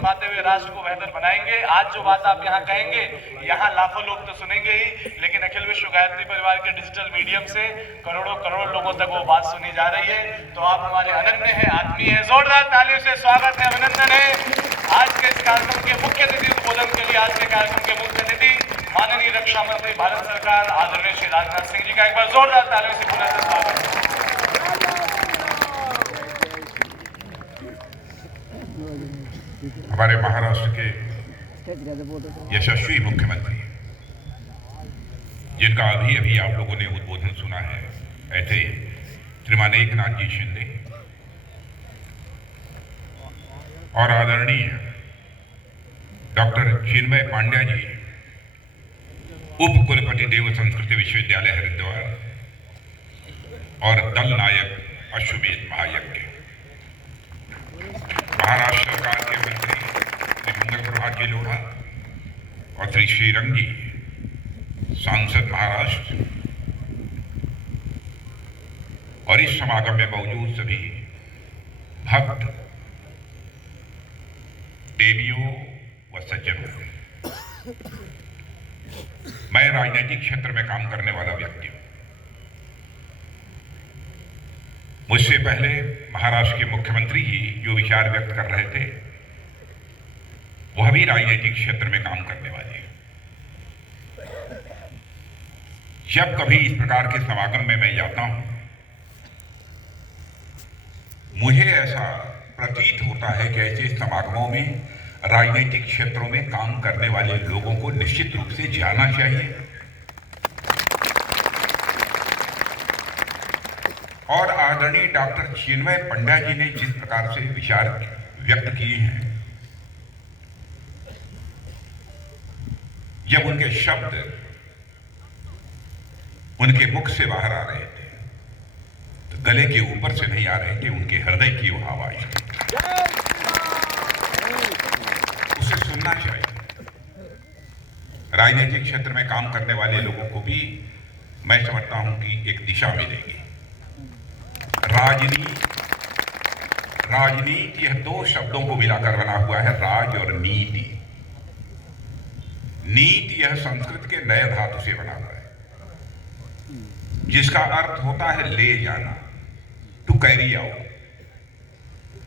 निभाते हुए राष्ट्र को बेहतर बनाएंगे। आज जो बात आप यहाँ कहेंगे, यहाँ लाखों लोग तो सुनेंगे ही, लेकिन अखिल विश्व गायत्री परिवार के डिजिटल मीडियम से करोड़ों करोड़ लोगों तक वो बात सुनी जा रही है। तो आप हमारे अनन्य हैं, आत्मीय हैं। जोरदार तालियों से स्वागत है, अभिनंदन है। आज के इस कार्यक्रम के मुख्य अतिथि उद्बोधन के लिए आज के कार्यक्रम के मुख्य अतिथि माननीय रक्षा मंत्री भारत सरकार आदरणीय श्री राजनाथ सिंह जी का एक बार जोरदार तालियों से पुनः से स्वागत है। हमारे महाराष्ट्र के यशस्वी मुख्यमंत्री जिनका अभी अभी आप लोगों ने उद्बोधन सुना है, ऐसे श्रीमान एकनाथ जी शिंदे और आदरणीय डॉक्टर चिन्मय पांड्या जी, उप कुलपति देव संस्कृति विश्वविद्यालय हरिद्वार और दल नायक अश्वमेध महायज्ञ, महाराष्ट्र सरकार के मंत्री श्री मंगल प्रभात जी लोढ़ा और श्री श्रीरंग जी, सांसद महाराष्ट्र, और इस समागम में मौजूद सभी भक्त, देवियों व सज्जनों। मैं राजनीतिक क्षेत्र में काम करने वाला व्यक्ति हूं। मुझसे पहले महाराष्ट्र के मुख्यमंत्री जी जो विचार व्यक्त कर रहे थे, वह भी राजनीतिक क्षेत्र में काम करने वाले हैं। जब कभी इस प्रकार के समागम में मैं जाता हूं, मुझे ऐसा प्रतीत होता है कि ऐसे समागमों में राजनीतिक क्षेत्रों में काम करने वाले लोगों को निश्चित रूप से जाना चाहिए और आदरणीय डॉक्टर चिन्मय पांड्या जी ने जिस प्रकार से विचार व्यक्त किए हैं, जब उनके शब्द उनके मुख से बाहर आ रहे थे तो गले के ऊपर से नहीं आ रहे थे, उनके हृदय की वो आवाज थी। उसे सुनना चाहिए। राजनीतिक क्षेत्र में काम करने वाले लोगों को भी मैं समझता हूं कि एक दिशा मिलेगी। राजनीति यह दो शब्दों को मिलाकर बना हुआ है, राज और नीति। नीति यह संस्कृत के नए धातु से बना हुआ है, जिसका अर्थ होता है ले जाना, टू कैरी आउट।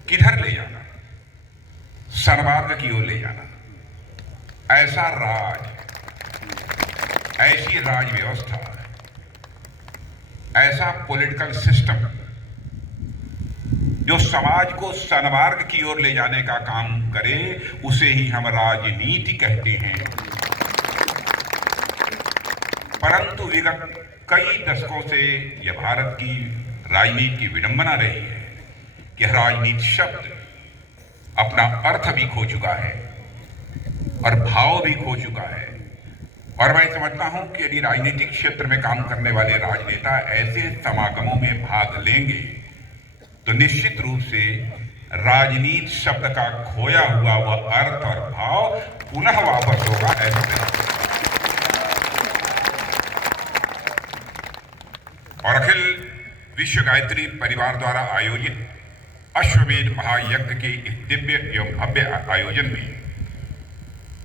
किधर ले जाना? सन्मार्ग की ओर ले जाना। ऐसा राज, ऐसी राज व्यवस्था, ऐसा पॉलिटिकल सिस्टम जो समाज को सन्मार्ग की ओर ले जाने का काम करे, उसे ही हम राजनीति कहते हैं। परंतु विगत कई दशकों से यह भारत की राजनीति की विडंबना रही है कि राजनीति शब्द अपना अर्थ भी खो चुका है और भाव भी खो चुका है। और मैं समझता हूं कि यदि राजनीतिक क्षेत्र में काम करने वाले राजनेता ऐसे समागमों में भाग लेंगे तो निश्चित रूप से राजनीति शब्द का खोया हुआ वह अर्थ और भाव पुनः वापस होगा। ऐसा और अखिल विश्व गायत्री परिवार द्वारा आयोजित अश्वमेध महायज्ञ के इस दिव्य एवं भव्य आयोजन में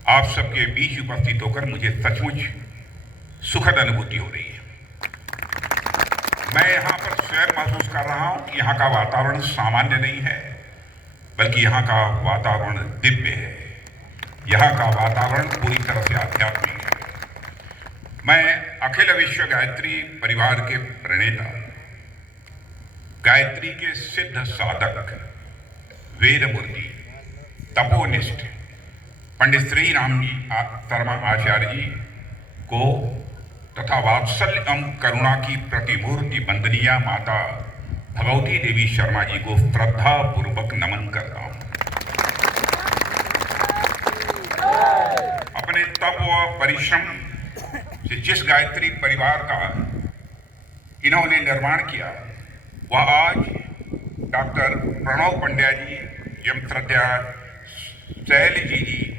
आप सबके बीच उपस्थित होकर मुझे सचमुच सुखद अनुभूति हो रही है। मैं यहाँ पर स्वयं महसूस कर रहा हूँ कि यहाँ का वातावरण सामान्य नहीं है, बल्कि यहाँ का वातावरण दिव्य है। यहाँ का वातावरण पूरी तरह से आध्यात्मिक है। मैं अखिल विश्व गायत्री परिवार के प्रणेता, गायत्री के सिद्ध साधक, वेदमूर्ति, तपोनिष्ठ पंडित श्री राम जी शर्मा आचार्य जी को तथा वात्सल्य एवं करुणा की प्रतिमूर्ति वंदनीय माता भगवती देवी शर्मा जी को श्रद्धा पूर्वक नमन करता हूं। अपने तप व परिश्रम से जिस गायत्री परिवार का इन्होंने निर्माण किया, वह आज डॉक्टर प्रणव पंड्या जी एवं श्रद्धा शैलजी जी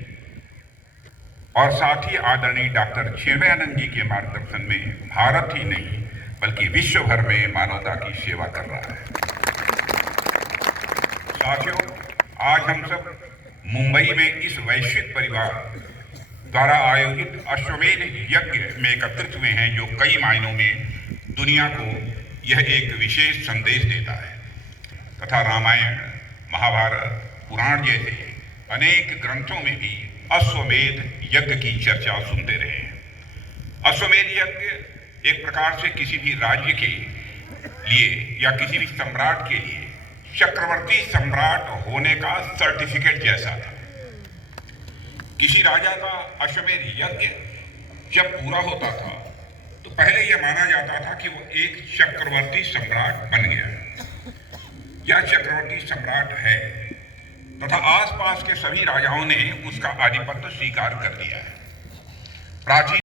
और साथ ही आदरणीय डॉक्टर चिन्मयानंद जी के मार्गदर्शन में भारत ही नहीं बल्कि विश्व भर में मानवता की सेवा कर रहा है। साथियों, आज हम सब मुंबई में इस वैश्विक परिवार द्वारा आयोजित अश्वमेध यज्ञ में एकत्रित हुए हैं, जो कई मायनों में दुनिया को यह एक विशेष संदेश देता है तथा रामायण, महाभारत, पुराण जैसे अनेक ग्रंथों में भी अश्वमेध यज्ञ की चर्चा सुनते रहे हैं। अश्वमेध यज्ञ एक प्रकार से किसी भी राज्य के लिए या किसी भी सम्राट के लिए चक्रवर्ती सम्राट होने का सर्टिफिकेट जैसा था। किसी राजा का अश्वमेध यज्ञ जब पूरा होता था तो पहले यह माना जाता था कि वो एक चक्रवर्ती सम्राट बन गया या चक्रवर्ती सम्राट है तथा आसपास के सभी राजाओं ने उसका आधिपत्य स्वीकार कर लिया है। प्राचीन